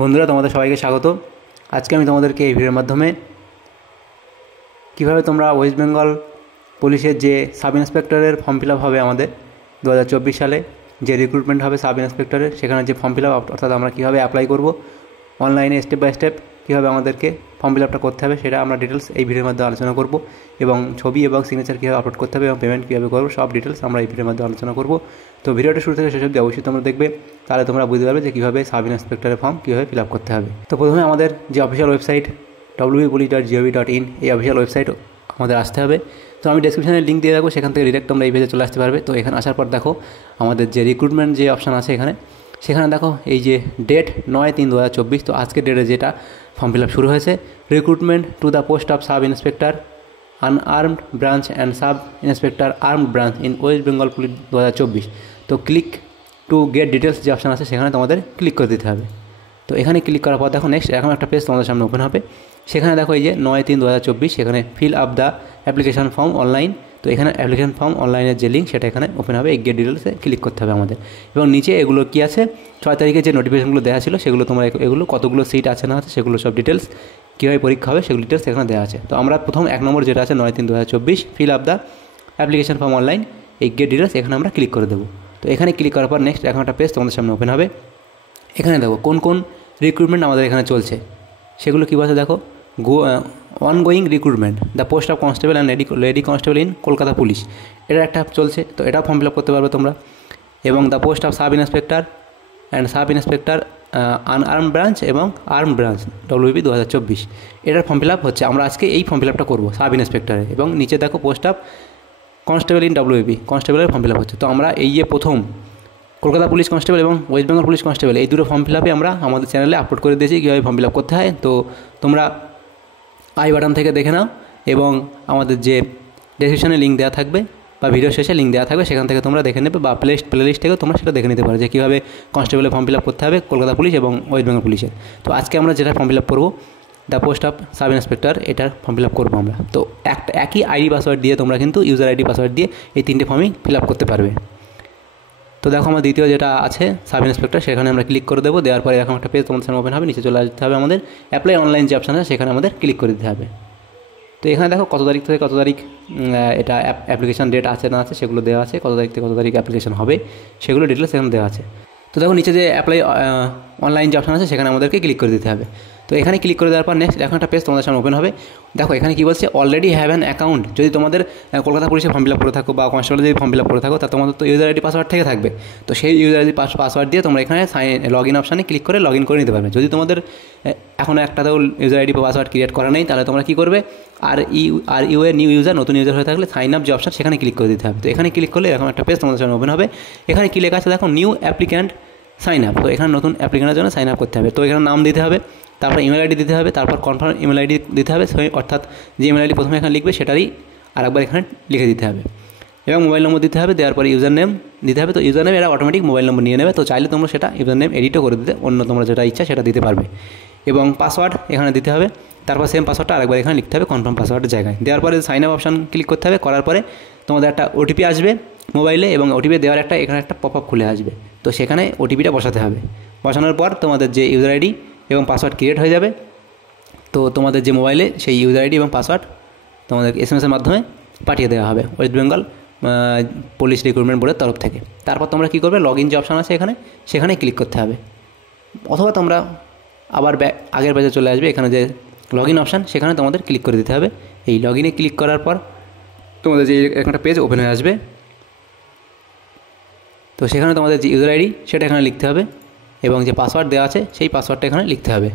বন্ধুরা, তোমাদের সবাইকে স্বাগত। আজকে আমি তোমাদেরকে এই ভিডিওর মাধ্যমে কীভাবে তোমরা ওয়েস্ট বেঙ্গল পুলিশের যে সাব ইন্সপেক্টরের ফর্ম ফিল আপ হবে আমাদের 2024 সালে যে রিক্রুটমেন্ট হবে সাব ইন্সপেক্টরের, সেখানে যে ফর্ম ফিল আপ অর্থাৎ আমরা কীভাবে অ্যাপ্লাই করব, অনলাইনে স্টেপ বাই স্টেপ কীভাবে আমাদেরকে ফর্ম ফিল আপটা করতে হবে সেটা আমরা ডিটেলস এই ভিডিওর মধ্যে আলোচনা করব। এবং ছবি এবং সিগনেচার কীভাবে আপলোড করতে হবে এবং পেমেন্ট কীভাবে করবো সব ডিটেলস আমরা এই ভিডিওর মধ্যে আলোচনা করব। তো ভিডিওটা শুরু থেকে শেষ অবধি অবশ্যই তোমরা দেখবে, তাহলে তোমরা বুঝতে পারবে যে কীভাবে সাব ইন্সপেক্টরের ফর্ম কীভাবে ফিল আপ করতে হবে। তো প্রথমে আমাদের যে অফিসিয়াল ওয়েবসাইট www.police.gov.in এই অফিসিয়াল ওয়েবসাইট আমাদের আসতে হবে। তো আমি ডেসক্রিপশনে লিঙ্ক দিয়ে রাখবো, সেখান থেকে ডিরেক্ট তোমরা এই পেজে চলে আসতে পারবে। তো এখানে আসার পর দেখো আমাদের যে রিক্রুটমেন্ট যে অপশান আছে সেখানে দেখো এই যে ডেট 9/3/2024। তো আজকের ডেটে যেটা ফর্ম ফিল আপ শুরু হয়েছে, recruitment to the post of sub inspector unarmed branch and sub inspector armed branch in West Bengal police 2024। তো ক্লিক টু গেট ডিটেলস যে অপশান আছে সেখানে তোমাদের ক্লিক করে দিতে হবে। তো এখানে ক্লিক করার পর দেখো নেক্সট এখন একটা পেজ তোমাদের সামনে ওপেন হবে। সেখানে দেখো এই যে 9/3/2024, সেখানে fill up the application form online. তো এখানে অ্যাপ্লিকেশন ফর্ম অনলাইনের যে লিঙ্ক সেটা এখানে ওপেন হবে, এই গেট ডিটেলসে ক্লিক করতে হবে আমাদের। এবং নিচে এগুলো কী আছে, 6 তারিখে যে নোটিফিকেশনগুলো দেওয়া ছিল সেগুলো তোমরা এগুলো কতগুলো সিট আছে না আছে সেগুলো সব ডিটেলস, কীভাবে পরীক্ষা হবে সেগুলো ডিটেলস এখানে দেওয়া আছে। তো আমরা প্রথম 1 নম্বর যেটা আছে 9/3/2024 fill up the application form online, এই গেট ডিটেলস এখানে আমরা ক্লিক করে দেবো। তো এখানে ক্লিক করার পর নেক্সট এখন একটা পেজ তোমাদের সামনে ওপেন হবে। এখানে দেখো কোন কোন রিক্রুটমেন্ট আমাদের এখানে চলছে সেগুলো কী বলছে দেখো। Ongoing recruitment the post of constable and lady constable in Kolkata police, এটা একটা চলছে। তো এটা ফর্ম ফিল আপ করতে পারবে তোমরা। এবং the post of sub inspector and sub inspector unarmed branch এবং আর্মড ব্রাঞ্চ WB 2024, এটার ফর্ম ফিল আপ হচ্ছে। আমরা আজকে এই ফর্ম ফিল আপটা করবো সাব ইন্সপেক্টরে। এবং নিচে দেখো post of constable in WB কনস্টেবলের ফর্ম ফিল আপ হচ্ছে। তো আমরা এই যে প্রথম কলকাতা পুলিশ কনস্টেবল এবং ওয়েস্ট বেঙ্গল পুলিশ কনস্টেবল এই দুটো ফর্ম ফিল আপে আমরা আমাদের চ্যানেলে আপলোড করে দিয়েছি কীভাবে ফর্ম ফিল আপ করতে হয়। তো তোমরা আই বাটন থেকে দেখে নাও, এবং আমাদের যে ডেসক্রিপশনে লিঙ্ক দেওয়া থাকবে বা ভিডিও শেষে লিঙ্ক দেওয়া থাকবে, সেখান থেকে তোমরা দেখে নেবে, বা প্লেলিস্ট থেকেও তোমরা সেটা দেখে নিতে পারো যে কীভাবে কনস্টেবলের ফর্ম ফিল আপ করতে হবে কলকাতা পুলিশ এবং ওয়েস্ট বেঙ্গল পুলিশের। তো আজকে আমরা যেটা ফর্ম ফিল আপ করবো the post of sub inspector, এটার ফর্ম ফিল আপ করবো আমরা। তো একই আইডি পাসওয়ার্ড দিয়ে তোমরা কিন্তু ইউজার আইডি পাসওয়ার্ড দিয়ে এই 3টে ফর্মই ফিল আপ করতে পারবে। তো দেখো আমার দ্বিতীয় যেটা আছে সাব ইন্সপেক্টর, সেখানে আমরা ক্লিক করে দেবো। দেওয়ার পরে এরকম একটা পেজ তোমাদের সামনে ওপেন হবে। নিচে চলে আসতে হবে আমাদের অ্যাপ্লাই অনলাইন যে অপশান আছে সেখানে আমাদের ক্লিক করে দিতে হবে। তো এখানে দেখো কত তারিখ থেকে কত তারিখ এটা অ্যাপ্লিকেশান ডেট আছে না আছে সেগুলো দেওয়া আছে, কত তারিখ থেকে কত তারিখ অ্যাপ্লিকেশান হবে সেগুলো ডিটেলস এখানে দেওয়া আছে। তো দেখো নিচে যে অ্যাপ্লাই অনলাইন যে অপশান আছে সেখানে আমাদেরকে ক্লিক করে দিতে হবে। তো এখানে ক্লিক করে দেওয়ার পর নেক্সট এখন একটা পেজ তোমাদের সামনে ওপেন হবে। দেখো এখানে কী বলছে, অলরেডি হ্যাভ অ্যান অ্যাকাউন্ট। যদি তোমাদের কলকাতা পুলিশে ফর্ম ফিল আপ করে থাকো বা কনস্টেবলে যদি ফর্ম ফিল আপ করে থাকো, তা তোমাদের তো ইউজার আইডি পাসওয়ার্ড থেকে থাকবে। তো সেই ইউজার আইডি পাসওয়ার্ড দিয়ে তোমরা এখানে লগ ইন অপশানে ক্লিক করে লগ ইন করে নিতে পারবে। যদি তোমাদের এখনও একটাতেও ইউজার আইডি পাসওয়ার্ড ক্রিয়েট করা নেই, তাহলে তোমরা কী করবে, are you a new user, নতুন ইউজার হয়ে থাকলে সাইন আপ যে অপশান সেখানে ক্লিক করে দিতে হবে। তো এখানে ক্লিক করলে এরকম একটা পেজ তোমাদের সামনে ওপেন হবে। এখানে কি লেখা আছে দেখো, নিউ অ্যাপ্লিক্যান্ট সাইন আপ। তো এখানে নতুন অ্যাপ্লিকেন্টের জন্য সাইন আপ করতে হবে। তো এখানে নাম দিতে হবে, তারপর ইমেল আইডি দিতে হবে, তারপর কনফার্ম ইমেল আইডি দিতে হবে। অর্থাৎ যে ইমেল আইডি প্রথমে এখানে লিখবে সেটারই আরেকবার এখানে লিখে দিতে হবে, এবং মোবাইল নম্বর দিতে হবে। দেওয়ার পরে ইউজার নেম দিতে হবে। তো ইউজার নেম এরা অটোমেটিক মোবাইল নম্বর নিয়ে নেবে। তো চাইলে তোমরা সেটা ইউজার নেম এডিটও করে দিতে, অন্য তোমরা যেটা ইচ্ছা সেটা দিতে পারবে। এবং পাসওয়ার্ড এখানে দিতে হবে, তারপর সেম পাসওয়ার্ডটা আরেকবার এখানে লিখতে হবে কনফার্ম পাসওয়ার্ডের জায়গায়। দেওয়ার পরে সাইন আপ অপশান ক্লিক করতে হবে। করার পরে তোমাদের একটা ওটিপি আসবে মোবাইলে, এবং ওটিপি দেওয়ার এখানে একটা পপ আপ খুলে আসবে। তো সেখানে ওটিপিটা বসাতে হবে। বসানোর পর তোমাদের যে ইউজার আইডি এবং পাসওয়ার্ড ক্রিয়েট হয়ে যাবে। তো তোমাদের যে মোবাইলে সেই ইউজার আইডি এবং পাসওয়ার্ড তোমাদের SMS এর মাধ্যমে পাঠিয়ে দেওয়া হবে ওয়েস্ট বেঙ্গল পুলিশ রিক্রুটমেন্ট বোর্ডের তরফ থেকে। তারপর তোমরা কী করবে, লগ ইন যে অপশান আছে সেখানে ক্লিক করতে হবে, অথবা তোমরা আবার আগের পেজে চলে আসবে। এখানে যে লগ ইন অপশান সেখানে তোমাদের ক্লিক করে দিতে হবে। এই লগ ইনে ক্লিক করার পর তোমাদের যে একটা পেজ ওপেন হয়ে আসবে। তো সেখানে তোমাদের যে ইউজার আইডি সেটা এখানে লিখতে হবে, এবং যে পাসওয়ার্ড দেওয়া আছে সেই পাসওয়ার্ডটা এখানে লিখতে হবে।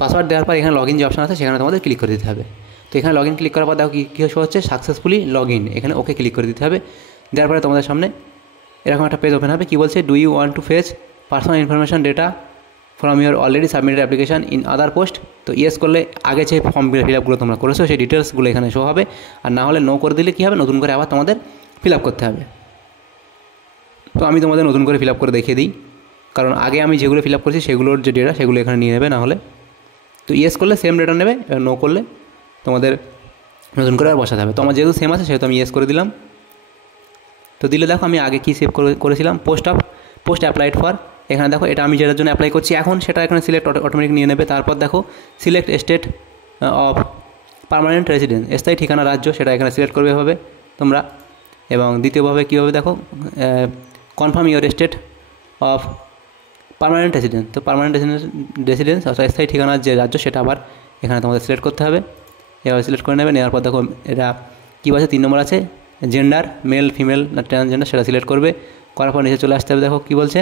পাসওয়ার্ড দেওয়ার পর এখানে লগ ইন যে অপশান আছে সেখানে তোমাদের ক্লিক করে দিতে হবে। তো এখানে লগ ইন ক্লিক করার পর দেখো কী শো হচ্ছে, সাকসেসফুলি লগ ইন, এখানে ওকে ক্লিক করে দিতে হবে। দেওয়ার পরে তোমাদের সামনে এরকম একটা পেজ ওপেন হবে। কী বলছে, do you want to fetch personal information data from your already submitted application in other post. তো ইয়েস করলে আগে যে ফর্ম ফিল আপগুলো তোমরা করেছো সেই ডিটেলসগুলো এখানে শো হবে, আর না হলে নো করে দিলে কী হবে, নতুন করে আবার তোমাদের ফিল আপ করতে হবে। তো আমি তোমাদের নতুন করে ফিল আপ করে দেখিয়ে দিই, কারণ আগে আমি যেগুলো ফিল আপ করেছি সেগুলোর যে ডেটা সেগুলো এখানে নিয়ে নেবে, না হলে। তো ইয়েস করলে সেম ডেটা নেবে, এবার নো করলে তোমাদের নতুন করে আর বসাতে হবে। তো আমার যেহেতু সেম আছে সেহেতু আমি ইয়েস করে দিলাম। তো দিলে দেখো আমি আগে কী সেভ করেছিলাম, পোস্ট অ্যাপ্লাইড ফর এখানে দেখো এটা আমি যেটার জন্য অ্যাপ্লাই করছি এখন সেটা এখানে সিলেক্ট অটোমেটিক নিয়ে নেবে। তারপর দেখো select state of permanent residence, স্থায়ী ঠিকানা রাজ্য, সেটা এখানে সিলেক্ট করবে হবে তোমরা। এবং দ্বিতীয়ভাবে কী হবে দেখো confirm your state of permanent residence, তো পার্মানেন্ট রেসিডেন্স অর্থাৎ স্থায়ী ঠিকানার যে রাজ্য সেটা আবার এখানে তোমাদের সিলেক্ট করতে হবে। এভাবে সিলেক্ট করে নেবে। নেওয়ার পর দেখো এটা কী আছে 3 নম্বর আছে জেন্ডার, মেল ফিমেল না ট্রান্সজেন্ডার, সেটা সিলেক্ট করবে। করার পর নিচে চলে আসতে হবে। দেখো কী বলছে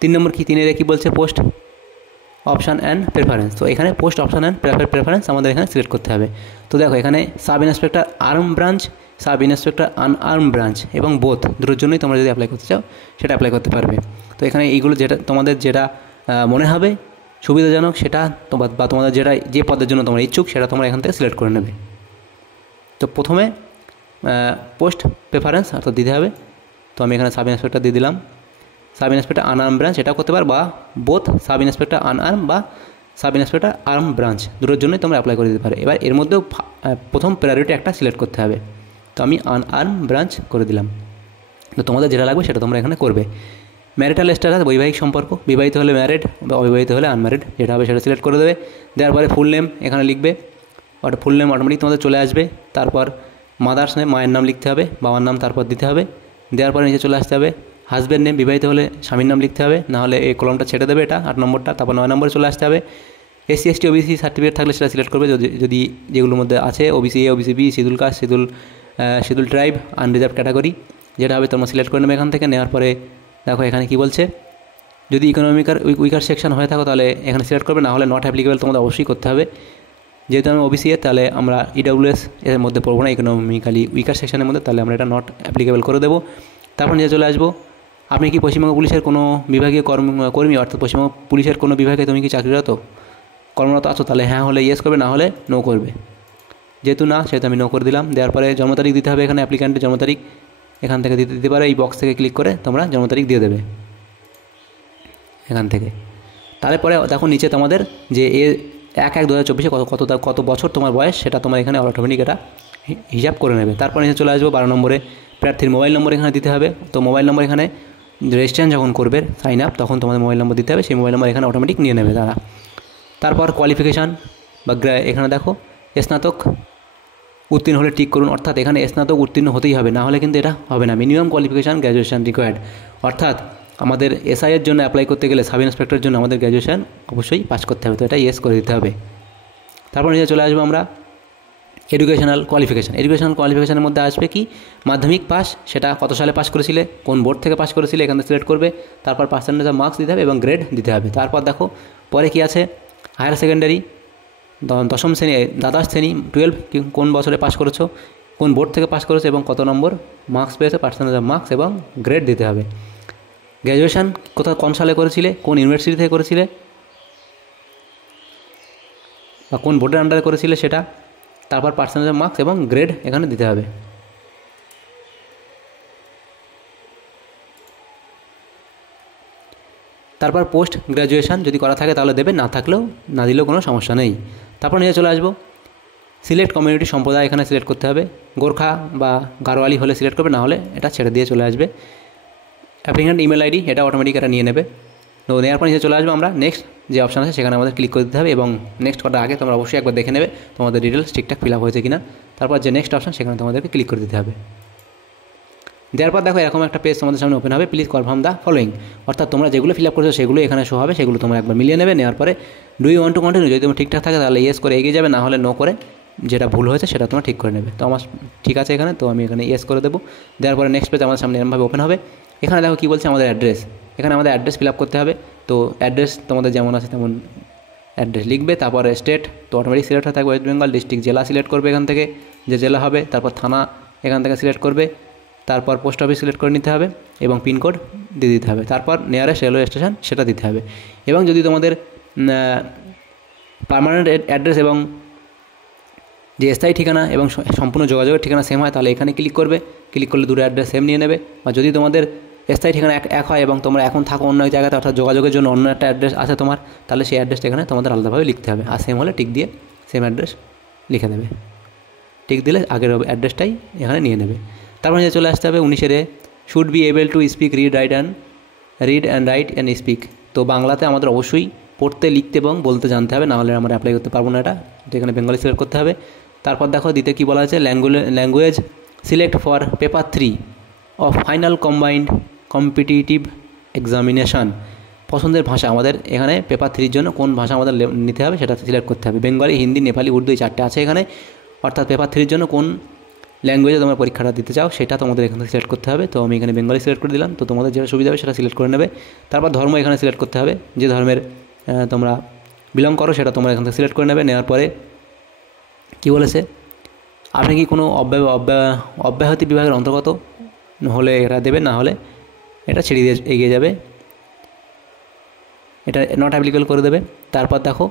3 নম্বর কি 3-এর কী বলছে পোস্ট অপশান অ্যান্ড প্রেফারেন্স, তো এখানে পোস্ট অপশান অ্যান্ড প্রেফারেন্স আমাদের এখানে সিলেক্ট করতে হবে। তো দেখো এখানে sub inspector arm branch, sub inspector unarm branch এবং বোথ দুটোর জন্যই তোমরা যদি অ্যাপ্লাই করতে চাও সেটা অ্যাপ্লাই করতে পারবে। তো এখানে এইগুলো যেটা তোমাদের যেটা মনে হবে সুবিধাজনক সেটা বা তোমাদের যেটা যে পদের জন্য তোমরা ইচ্ছুক সেটা তোমরা এখান থেকে সিলেক্ট করে নেবে। তো প্রথমে পোস্ট প্রেফারেন্স অর্থাৎ দিতে হবে। তো আমি এখানে সাব ইন্সপেক্টর দিয়ে দিলাম। সাব ইন্সপেক্টর আনআর্ম ব্রাঞ্চ এটাও করতে পারো বা বোথ সাব ইন্সপেক্টর আনআর্ম বা সাব ইন্সপেক্টর আর্ম ব্রাঞ্চ দুটোর জন্যই তোমরা অ্যাপ্লাই করে দিতে পারো। এবার এর মধ্যেও প্রথম প্রায়োরিটি একটা সিলেক্ট করতে হবে। তো আমি আনআর্ম ব্রাঞ্চ করে দিলাম। তো তোমাদের যেটা লাগবে সেটা তোমরা এখানে করবে। ম্যারিটাল স্ট্যাটাস বৈবাহিক সম্পর্ক, বিবাহিত হলে ম্যারিড বা অবিবাহিত হলে আনম্যারিড, যেটা হবে সেটা সিলেক্ট করে দেবে। দেওয়ার পরে ফুল নেম এখানে লিখবে, ফুল নেম অটোমেটিক তোমাদের চলে আসবে। তারপর মাদার্স নেম মায়ের নাম লিখতে হবে, বাবার নাম তারপর দিতে হবে। দেওয়ার পরে নিচে চলে আসতে হবে হাজব্যান্ড নেম, বিবাহিত হলে স্বামীর নাম লিখতে হবে, নাহলে এই কলমটা ছেড়ে দেবে এটা 8 নম্বরটা। তারপর 9 নম্বরে চলে আসতে হবে SC ST OBC সার্টিফিকেট থাকলে সেটা সিলেক্ট করবে যদি যেগুলোর মধ্যে আছে OBC A OBC B, schedule caste, schedule tribe, unreserved category, যেটা হবে তোমরা সিলেক্ট করে নেবে এখান থেকে। নেওয়ার পরে দেখো এখানে কি বলছে যদি ইকোনমিক্যাল উইকার সেকশন হয়ে থাকো তাহলে এখানে সিলেক্ট করবে, না হলে নট অ্যাপ্লিকেবল তোমাদের অবশ্যই করতে হবে। যেহেতু আমি OBC এর তাহলে আমরা EWS এর মধ্যে পড়বো না, ইকোনমিক্যালি উইকার সেকশনের মধ্যে, তাহলে আমরা এটা নট অ্যাপ্লিকেবল করে দেবো। তারপর নিয়ে চলে আসবো আপনি কি পশ্চিমবঙ্গ পুলিশের কোনো বিভাগীয় কর্মী অর্থাৎ পশ্চিমবঙ্গ পুলিশের কোনো বিভাগে তুমি কি চাকরিরত কর্মরত আছো, তাহলে হ্যাঁ হলে ইয়েস করবে, না হলে নো করবে। যেহেতু না সেহেতু আমি নো করে দিলাম। দেওয়ার পরে জন্ম তারিখ দিতে হবে, এখানে অ্যাপ্লিক্যান্টের জন্ম তারিখ এখান থেকে দিতে পারো, এই বক্স থেকে ক্লিক করে তোমরা জন্ম তারিখ দিয়ে দেবে এখান থেকে। তারপরে দেখো নিচে তোমাদের যে 1/1/2024 কত বছর তোমার বয়স সেটা তোমার এখানে অটোমেটিক এটা হিসাব করে নেবে। তারপর নিচে চলে আসবো 12 নম্বরে প্রার্থীর মোবাইল নম্বর এখানে দিতে হবে। তো মোবাইল নম্বর এখানে রেজিস্ট্রেশন যখন করবে সাইন আপ তখন তোমাদের মোবাইল নম্বর দিতে হবে, সেই মোবাইল নম্বর এখানে অটোমেটিক নিয়ে নেবে তারা। তারপর কোয়ালিফিকেশান বা এখানে দেখো স্নাতক উত্তীর্ণ হলে টিক করুন, অর্থাৎ এখানে স্নাতক উত্তীর্ণ হতেই হবে, না হলে কিন্তু এটা হবে না। মিনিমাম কোয়ালিফিকেশান গ্র্যাজুয়েশন রিকোয়ার্ড, অর্থাৎ আমাদের SI এর জন্য অ্যাপ্লাই করতে গেলে সাব ইন্সপেক্টরের জন্য আমাদের গ্র্যাজুয়েশন অবশ্যই পাস করতে হবে, তো এটা ইয়েস করে দিতে হবে। তারপর নিচে চলে আসবো আমরা এডুকেশনাল কোয়ালিফিকেশানের মধ্যে আসবে কি মাধ্যমিক পাস, সেটা কত সালে পাস করেছিলে, কোন বোর্ড থেকে পাস করেছিলে এখানে সিলেক্ট করবে। তারপর পার্সেন্টেজ অফ মার্কস দিতে হবে এবং গ্রেড দিতে হবে। তারপর দেখো পরে কি আছে হায়ার সেকেন্ডারি 10ম শ্রেণী দ্বাদশ শ্রেণী 12 কোন বছরে পাস করেছো, কোন বোর্ড থেকে পাস করেছো এবং কত নম্বর মার্কস পেয়েছো, পার্সেন্টেজ অফ মার্কস এবং গ্রেড দিতে হবে। গ্র্যাজুয়েশন কোন সালে করেছিলে, কোন ইউনিভার্সিটি থেকে করেছিলে বা কোন বোর্ডের আন্ডারে করেছিলে সেটা, তারপর পার্সেন্টেজ অফ মার্কস এবং গ্রেড এখানে দিতে হবে। তারপর পোস্ট গ্র্যাজুয়েশন যদি করা থাকে তাহলে দেবে, না থাকলেও না দিলেও কোনো সমস্যা নেই। তারপর নিয়ে চলে আসবো সিলেক্ট কমিউনিটি সম্প্রদায় এখানে সিলেক্ট করতে হবে, গোর্খা বা গারোয়ালি হলে সিলেক্ট করবে, না হলে এটা ছেড়ে দিয়ে চলে আসবে। অ্যাপ্লিক্যান্ট ইমেল আইডি এটা অটোমেটিক এটা নিয়ে নেবে। তো নেওয়ার পর নিচে চলে আসবো আমরা নেক্সট যে অপশান আছে সেখানে আমাদের ক্লিক করে দিতে হবে এবং নেক্সট করার আগে তোমরা অবশ্যই একবার দেখে নেবে তোমাদের ডিটেলস ঠিকঠাক ফিল আপ হয়েছে কিনা। তারপর যে নেক্সট অপশান সেখানে তোমাদেরকে ক্লিক করে দিতে হবে। দেওয়ার পর দেখো এরকম একটা পেজ তোমাদের সামনে ওপেন হবে, প্লিজ কনফার্ম দ্য ফলোয়িং, অর্থাৎ তোমরা যেগুলো ফিল আপ করেছো সেগুলো এখানে শো হবে, সেগুলো তোমরা একবার মিলিয়ে নেবে। নেওয়ার পরে do you want to continue, যদি তোমার ঠিকঠাক থাকে তাহলে ইয়েস করে এগিয়ে যাবে, না হলে নো করে যেটা ভুল হয়েছে সেটা তোমরা ঠিক করে নেবে। তো আমার ঠিক আছে এখানে, তো আমি এখানে ইয়েস করে দেবো। দেওয়ার পরে নেক্সট পেজ আমাদের সামনে এরকমভাবে ওপেন হবে। এখানে দেখো কী বলছে আমাদের অ্যাড্রেস, এখানে আমাদের অ্যাড্রেস ফিল আপ করতে হবে। তো অ্যাড্রেস তোমাদের যেমন আছে তেমন অ্যাড্রেস লিখবে। তারপরে স্টেট তো অটোমেটিক সিলেক্ট হয়ে থাকবে ওয়েস্ট বেঙ্গল, ডিস্ট্রিক্ট জেলা সিলেক্ট করবে এখান থেকে যে জেলা হবে, তারপর থানা এখান থেকে সিলেক্ট করবে, তারপর পোস্ট অফিস সিলেক্ট করে নিতে হবে এবং পিনকোড দিয়ে দিতে হবে। তারপর নিয়ারেস্ট রেলওয়ে স্টেশন সেটা দিতে হবে। এবং যদি তোমাদের পার্মানেন্ট অ্যাড্রেস এবং যে স্থায়ী ঠিকানা এবং সম্পূর্ণ যোগাযোগের ঠিকানা সেম হয় তাহলে এখানে ক্লিক করবে, ক্লিক করলে দুটো অ্যাড্রেস সেম নিয়ে নেবে। বা যদি তোমাদের স্থায়ী ঠিকানা এক হয় এবং তোমরা এখন থাকো অন্য এক জায়গাতে, অর্থাৎ যোগাযোগের জন্য অন্য একটা অ্যাড্রেস আছে তোমার, তাহলে সেই অ্যাড্রেসটা এখানে তোমাদের আলাদাভাবে লিখতে হবে। আর সেম হলে টিক দিয়ে সেম অ্যাড্রেস লিখে দেবে, টিক দিলে আগের অ্যাড্রেসটাই এখানে নিয়ে নেবে। তারপর চলে আসতে হবে 19 should be able to speak read write and read and right and speak. তো বাংলাতে আমাদের অবশ্যই পড়তে, লিখতে এবং বলতে জানতে হবে, নাহলে আমরা অ্যাপ্লাই করতে পারবো না এটা। তো এখানে বেঙ্গলি সিলেক্ট করতে হবে। তারপর দেখো দ্বিতীয় কী বলা আছে, language select for paper 3 of final combined competitive examination. পছন্দের ভাষা আমাদের এখানে পেপার 3 জন্য কোন ভাষা আমাদের নিতে হবে সেটা সিলেক্ট করতে হবে। বেঙ্গলি, হিন্দি, নেপালি, উর্দু এই 4টে আছে এখানে। অর্থাৎ পেপার 3 জন্য কোন ল্যাঙ্গুয়েজে তোমরা পরীক্ষাটা দিতে চাও সেটা তোমাদের এখানে সিলেক্ট করতে হবে। তো আমি এখানে বেঙ্গলি সিলেক্ট করে দিলাম। তো তোমাদের যেটা সুবিধা হবে সেটা সিলেক্ট করে নেবে। তারপর ধর্ম এখানে সিলেক্ট করতে হবে, যে ধর্মের তোমরা বিলং করো সেটা তোমরা এখান থেকে সিলেক্ট করে নেবে। নেওয়ার পরে কী বলেছে, আপনি কি কোনো অব্যাহতি বিভাগের অন্তর্গত হলে এটা দেবে, না হলে এটা ছেড়ে দিয়ে এগিয়ে যাবে, এটা নট অ্যাপ্লিকেবল করে দেবে। তারপর দেখো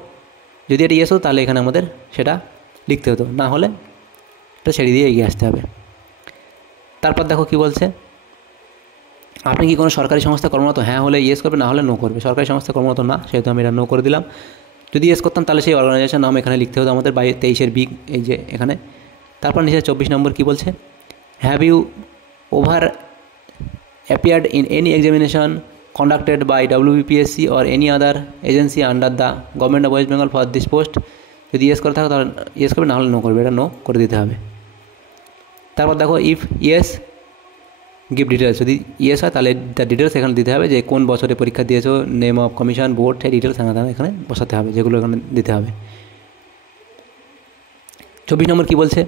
যদি এটা ইয়েস হতো তাহলে এখানে আমাদের সেটা লিখতে হতো, না হলে এটা ছেড়ে দিয়ে এগিয়ে আসতে হবে। তারপর দেখো কী বলছে, আপনি কি কোনো সরকারি সংস্থা কর্মরত, হ্যাঁ হলে ইয়েস করবে, না হলে নো করবে। সরকারি সংস্থা কর্মরত না, সেহেতু আমি এটা নো করে দিলাম। যদি ইয়েস করতাম তাহলে সেই অর্গানাইজেশন নাম এখানে লিখতে হতো আমাদের 23 এই যে এখানে। তারপর নিচে 24 নম্বর কী বলছে, have you ever appeared in any examination conducted by WBPSC or any other agency under the Government of West Bengal for this post। যদি ইয়েস করে থাকো তাহলে ইয়েস করবে, না হলে নো করবে, এটা নো করে দিতে হবে। তারপর দেখো ইফ ইয়েস গিভ ডিটেলস, যদি ইয়েস হয় তাহলে তার ডিটেলস এখানে দিতে হবে, যে কোন বছরে পরীক্ষা দিয়েছো, name of commission, board, details এখানে বসাতে হবে, যেগুলো এখানে দিতে হবে। 24 নম্বর কী বলছে,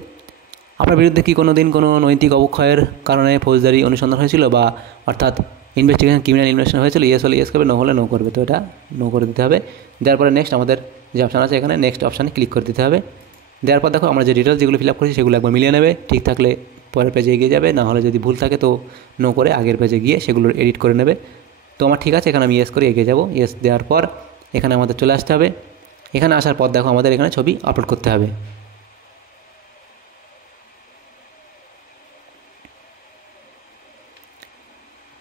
আপনার বিরুদ্ধে কি কোনো দিন কোনো নৈতিক অবক্ষয়ের কারণে ফৌজদারি অনুসন্ধান হয়েছিল, বা অর্থাৎ ইনভেস্টিগেশন, ক্রিমিনাল ইনভেস্টিগেশন হয়েছিল, ইয়েস হলে ইয়েস করবে, নো হলে নো করবে। তো এটা নো করে দিতে হবে। দেওয়ার পরে নেক্সট আমাদের যে অপশান আছে এখানে নেক্সট অপশানে ক্লিক করে দিতে হবে। দেওয়ার পর দেখো আমরা যে ডিটেলস যেগুলো ফিল আপ করেছি সেগুলো একবার মিলিয়ে নেবে, ঠিক থাকলে পরের পেজে এগিয়ে যাবে, না হলে যদি ভুল থাকে তো নো করে আগের পেজে গিয়ে সেগুলো এডিট করে নেবে। তো আমার ঠিক আছে, এখানে আমি ইয়েস করে এগিয়ে যাব। ইয়েস দেওয়ার পর এখানে আমাদের চলে আসতে হবে। এখানে আসার পর দেখো আমাদের এখানে ছবি আপলোড করতে হবে।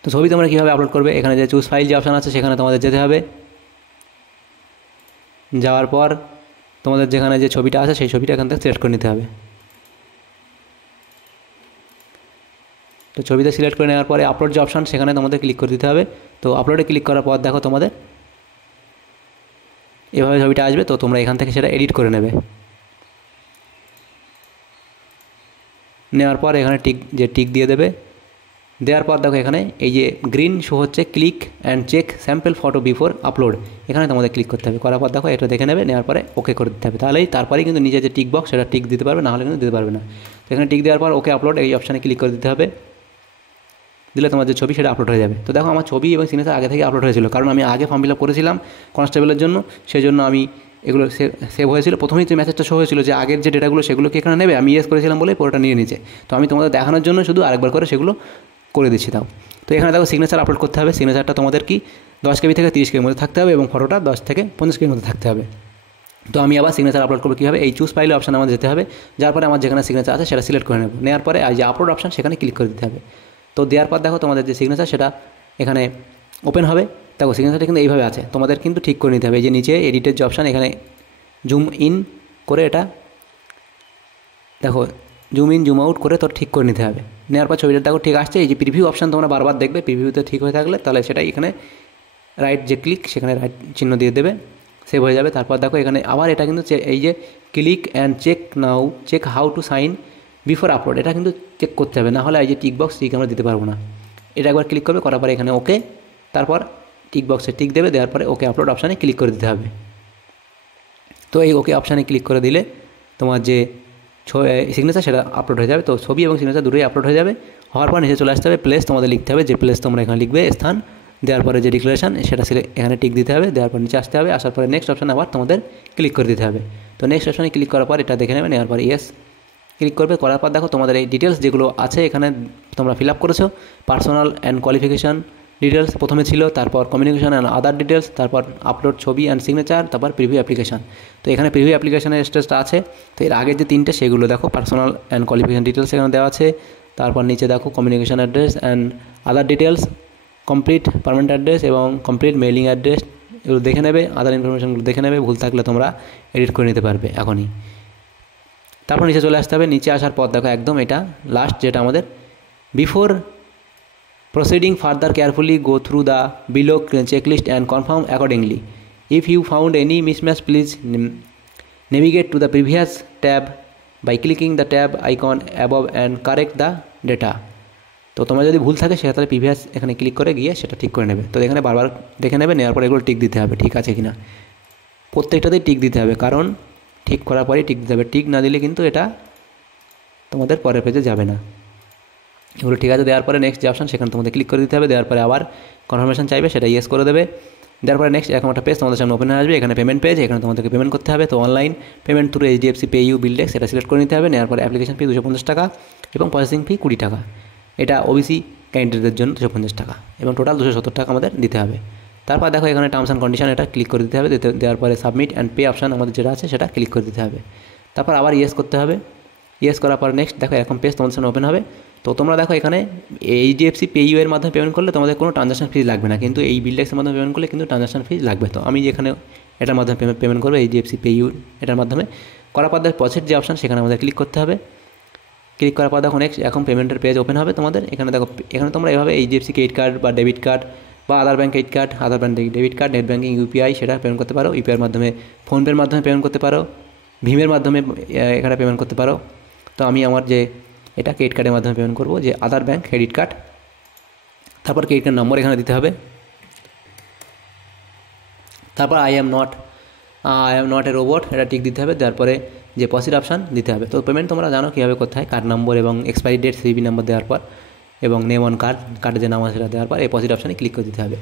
তো ছবি তোমরা কীভাবে আপলোড করবে, এখানে যে চুজ ফাইল যে অপশান আছে সেখানে তোমাদের যেতে হবে। যাওয়ার পর তোমাদের যেখানে যে ছবিটা আছে সেই ছবিটা এখান থেকে সিলেক্ট করে নিতে হবে। তো ছবিটা সিলেক্ট করে নেওয়ার পরে আপলোড যে অপশান সেখানে তোমাদের ক্লিক করে দিতে হবে। তো আপলোডে ক্লিক করার পর দেখো তোমাদের এভাবে ছবিটা আসবে। তো তোমরা এখান থেকে সেটা এডিট করে নেবে। নেওয়ার পর এখানে টিক দিয়ে দেবে। দেওয়ার পর দেখো এখানে এই যে গ্রিন শো হচ্ছে click and check sample photo before upload, এখানে তোমাদের ক্লিক করতে হবে। করার পর দেখো এটা দেখে নেবে, নেওয়ার পরে ওকে করে দিতে হবে। তারপরেই কিন্তু নিজে যে টিক বক্স সেটা টিক দিতে পারবে, না হলে কিন্তু দিতে পারবে না। তো এখানে টিক দেওয়ার পর ওকে আপলোড এই অপশানে ক্লিক করে দিতে হবে। দিলে তোমার যে ছবি সেটা আপলোড হয়ে যাবে। তো দেখো আমার ছবি এবং সিগনেচার আগে থেকে আপলোড হয়েছিল, কারণ আমি আগে ফর্ম ফিল আপ করেছিলাম কনস্টেবলের জন্য, সেই জন্য আমি এগুলো সেভ হয়েছিল। প্রথমেই যে মেসেজটা শো হয়েছিল যে আগের যে ডেটাগুলো সেগুলোকে এখানে নেবে, আমি ইয়েস করেছিলাম বলে পুরোটা নিয়ে নিচে। তো আমি তোমাদের দেখানোর জন্য শুধু আরেকবার করে সেগুলো করে দিচ্ছি। তাও তো এখানে দেখো সিগনেচার আপলোড করতে হবে। সিগনেচারটা তোমাদের কি 10 KB থেকে 30 KB মধ্যে থাকতে হবে, এবং ফটোটা 10 থেকে 50 KB মধ্যে থাকতে হবে। তো আমি আবার সিগনেচার আপলোড করবো কীভাবে, এই চুজ ফাইলে অপশান আমাদের যেতে হবে। যার পরে আমার যেখানে সিগনেচার আছে সেটা সিলেক্ট করে নেব। নেওয়ার পরে এই যে আপলোড অপশান সেখানে ক্লিক করে দিতে হবে। তো দেওয়ার পর দেখো তোমাদের যে সিগনেচার সেটা এখানে ওপেন হবে। দেখো সিগনেচারটা কিন্তু এইভাবে আছে, তোমাদের কিন্তু ঠিক করে নিতে হবে। এই যে নিচে এডিটের যে অপশান এখানে জুম ইন করে এটা দেখো জুম ইন জুম আউট করে তোর ঠিক করে নিতে হবে। নেওয়ার পর ছবিটা দেখো ঠিক আসছে। এই যে প্রিভিউ অপশান তোমরা বারবার দেখবে, প্রিভিউতে ঠিক হয়ে থাকলে তাহলে সেটা এখানে রাইট যে ক্লিক সেখানে রাইট চিহ্ন দিয়ে দেবে, সেভ হয়ে যাবে। তারপর দেখো এখানে আবার এটা কিন্তু এই যে click and check how to sign before upload, এটা কিন্তু চেক করতে হবে, না হলে এই যে টিক বক্স টিক আমরা দিতে পারবো না। এটা একবার ক্লিক করবে, করার পরে এখানে ওকে, তারপর টিক বক্সে টিক দেবে, দেওয়ার পরে ওকে আপলোড অপশানে ক্লিক করে দিতে হবে। তো এই ওকে অপশানে ক্লিক করে দিলে তোমার যে সিগনেচার সেটা আপলোড হয়ে যাবে। তো ছবি এবং সিগনেচার দুটোই আপলোড হয়ে যাবে। হওয়ার পর নিচে চলে আসতে হবে, প্লেস তোমাদের লিখতে হবে, যে প্লেস তোমরা এখানে লিখবে স্থান। দেওয়ার পরে যে ডিক্লারেশন সেটা এখানে টিক দিতে হবে। দেওয়ার পর নিচে আসতে হবে, আসার পরে নেক্সট অপশানে আবার তোমাদের ক্লিক করে দিতে হবে। তো নেক্সট অপশানে ক্লিক করার পর এটা দেখে নেবে, নেওয়ার পর ইয়েস ক্লিক করবে। করার পর দেখো তোমাদের এই ডিটেলস যেগুলো আছে এখানে তোমরা ফিল আপ করেছো, পার্সোনাল অ্যান্ড কোয়ালিফিকেশান ডিটেলস প্রথমে ছিল, তারপর কমিউনিকেশন অ্যান্ড আদার ডিটেলস, তারপর আপলোড ছবি অ্যান্ড সিগনেচার, তারপর প্রিভিউ অ্যাপ্লিকেশান। তো এখানে প্রিভিউ অ্যাপ্লিকেশানের স্টেজটা আছে। তো এর আগের যে 3টে সেগুলো দেখো, পার্সোনাল অ্যান্ড কোয়ালিফিকেশান ডিটেলস এখানে দেওয়া আছে। তারপর নিচে দেখো communication address and other details, complete permanent address এবং কমপ্লিট মেইলিং অ্যাড্রেস, এগুলো দেখে নেবে, আদার ইনফরমেশনগুলো দেখে নেবে, ভুল থাকলে তোমরা এডিট করে নিতে পারবে এখনই। তারপর নিচে চলে আসতে হবে। নিচে আসার পর দেখো একদম এটা লাস্ট যেটা আমাদের before Proceeding further, carefully go through the below checklist and confirm accordingly. If you found any mismatch, please navigate to the previous tab by clicking the tab icon above and correct the data. তো তোমার যদি ভুল থাকে সেটা তাহলে previous এখানে click করে গিয়ে সেটা ঠিক করে নেবে। তো এখানে বারবার দেখে নেবে, নেওয়ার পরে এগুলো টিক দিতে হবে ঠিক আছে কিনা। প্রত্যেকটাতেই টিক দিতে হবে, কারণ ঠিক করার পরেই টিক দিতে হবে। টিক না দিলে কিন্তু এটা তোমাদের পরের পেজে যাবে না। এগুলো ঠিক আছে দেওয়ার পরে নেক্সট যে অপশন সেখানে তোমাদের ক্লিক করে দিতে হবে। দেওয়ার পরে আবার কনফার্মেশন চাইবে, সেটা ইয়েস করে দেবে। দেওয়ার পরে নেক্সট এরকম একটা পেজ তোমাদের সামনে ওপেন হয়ে আসবে। এখানে পেমেন্ট পেজ, এখানে তোমাদেরকে পেমেন্ট করতে হবে। তো online payment through HDFC PayU BillDesk সেটা সিলেক্ট করে নিতে হবে। নেওয়ার পরে অ্যাপ্লিকেশন ফি 250 টাকা এবং প্রসেসিং ফি 20 টাকা। এটা OBC ক্যান্ডিডেটদের জন্য 250 টাকা এবং টোটাল 270 টাকা আমাদের দিতে হবে। তারপর দেখো এখানে টার্মস অ্যান্ড কন্ডিশন, এটা ক্লিক করে দিতে হবে। দেওয়ার পরে সাবমিট অ্যান্ড পে অপশান আমাদের যেটা আছে সেটা ক্লিক করে দিতে হবে। তারপর আবার ইয়েস করতে হবে। ইয়েস করার পর নেক্সট দেখো এরকম পেজ তোমাদের সামনে ওপেন হবে। তো তোমরা দেখো এখানে HDFC পেইউ এর মাধ্যমে পেমেন্ট করলে তোমাদের কোনো ট্রানজাকশন ফিজ লাগবে না, কিন্তু এই বিলডেক্সের মাধ্যমে পেমেন্ট করলে কিন্তু ট্রানজাকশন ফিজ লাগবে। তো আমি যেখানে এটার মাধ্যমে পেমেন্ট করবো HDFC পেইউ এটার মাধ্যমে করার পর দেখো প্রসেস যে অপশান সেখানে আমাদের ক্লিক করতে হবে। ক্লিক করার পর দেখো নেক্সট এখন পেমেন্টের পেজ ওপেন হবে তোমাদের। এখানে দেখো এখানে তোমরা এভাবে HDFC ক্রেডিট কার্ড বা ডেবিট কার্ড বা other bank credit card, other bank debit card, net banking, UPI সেটা পেমেন্ট করতে পারো। UPI এর মাধ্যমে, ফোনপের মাধ্যমে পেমেন্ট করতে পারো, ভীমের মাধ্যমে এখানে পেমেন্ট করতে পারো। তো আমি আমার যে এটা ক্রেডিট কার্ডের মাধ্যমে পেমেন্ট করবো, যে আদার ব্যাঙ্ক ক্রেডিট কার্ড। তারপর ক্রেডিট কার্ড নম্বর এখানে দিতে হবে। তারপর I am not a robot এটা টিক দিতে হবে। তারপরে যে প্রসিড অপশান দিতে হবে। তো পেমেন্ট তোমরা জানো কীভাবে করতে হয়, কার্ড নম্বর এবং এক্সপায়ারি ডেট CVV নাম্বার দেওয়ার পর এবং নেম অন কার্ডের যে নাম আছে সেটা দেওয়ার পর এই প্রসিড অপশানে ক্লিক করে দিতে হবে।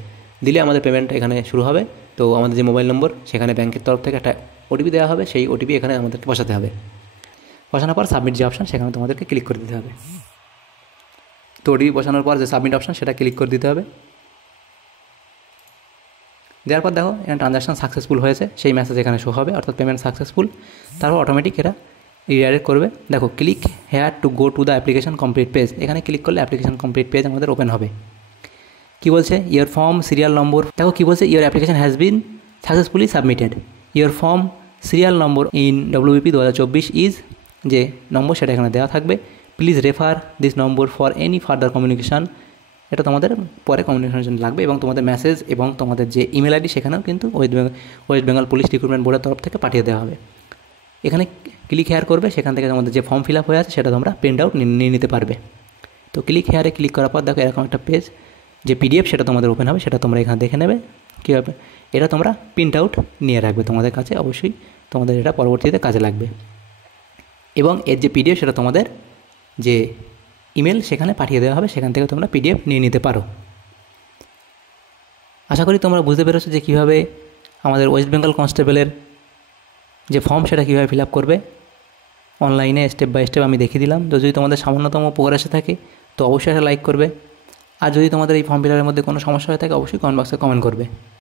দিলে আমাদের পেমেন্ট এখানে শুরু হবে। তো আমাদের যে মোবাইল নম্বর সেখানে ব্যাংকের তরফ থেকে একটা OTP দেওয়া হবে, সেই OTP এখানে আমাদেরকে বসাতে হবে। বসানোর পর সাবমিট যে অপশান সেখানে তোমাদেরকে ক্লিক করে দিতে হবে। তো OTP বসানোর পর যে সাবমিট অপশান সেটা ক্লিক করে দিতে হবে। দেওয়ার পর দেখো এখানে ট্রানজাকশন সাকসেসফুল হয়েছে সেই মেসেজ এখানে শো হবে, অর্থাৎ পেমেন্ট সাকসেসফুল। তারপর অটোমেটিক এরা রিডাইরেক্ট করবে। দেখো click here to go to the application complete page, এখানে ক্লিক করলে অ্যাপ্লিকেশন কমপ্লিট পেজ আমাদের ওপেন হবে। কী বলছে, ইয়োর ফর্ম সিরিয়াল নম্বর, দেখো কী বলছে, your application has been successfully submitted. Your form serial number in WBP 2024 is, যে নম্বর সেটা এখানে দেওয়া থাকবে। Please refer this number for any further communication, এটা তোমাদের পরে কমিউনিকেশনের জন্য লাগবে। এবং তোমাদের মেসেজ এবং তোমাদের যে ইমেল ID সেখানেও কিন্তু ওয়েস্ট বেঙ্গল পুলিশ রিক্রুটমেন্ট বোর্ডের তরফ থেকে পাঠিয়ে দেওয়া হবে। এখানে ক্লিক হেয়ার করবে, সেখান থেকে তোমাদের যে ফর্ম ফিল আপ হয়ে আছে সেটা তোমরা প্রিন্ট আউট নিয়ে নিতে পারবে। তো ক্লিক হেয়ারে ক্লিক করার পর দেখো এরকম একটা পেজ, যে PDF সেটা তোমাদের ওপেন হবে, সেটা তোমরা এখানে দেখে নেবে কীভাবে। এটা তোমরা প্রিন্ট আউট নিয়ে রাখবে তোমাদের কাছে, অবশ্যই তোমাদের এটা পরবর্তীতে কাজে লাগবে। এবং এর যে PDF সেটা তোমাদের যে ইমেল সেখানে পাঠিয়ে দেওয়া হবে, সেখান থেকে তোমরা PDF নিয়ে নিতে পারো। আশা করি তোমরা বুঝতে পেরেছো যে কীভাবে আমাদের ওয়েস্ট বেঙ্গল কনস্টেবলের যে ফর্ম সেটা কীভাবে ফিল আপ করবে অনলাইনে স্টেপ বাই স্টেপ আমি দেখিয়ে দিলাম। তো যদি তোমাদের সামান্যতম উপকার এসে থাকে তো অবশ্যই একটা লাইক করবে, আর যদি তোমাদের এই ফর্ম ফিল আপের মধ্যে কোনো সমস্যা হয়ে থাকে অবশ্যই কমেন্ট বক্সে কমেন্ট করবে।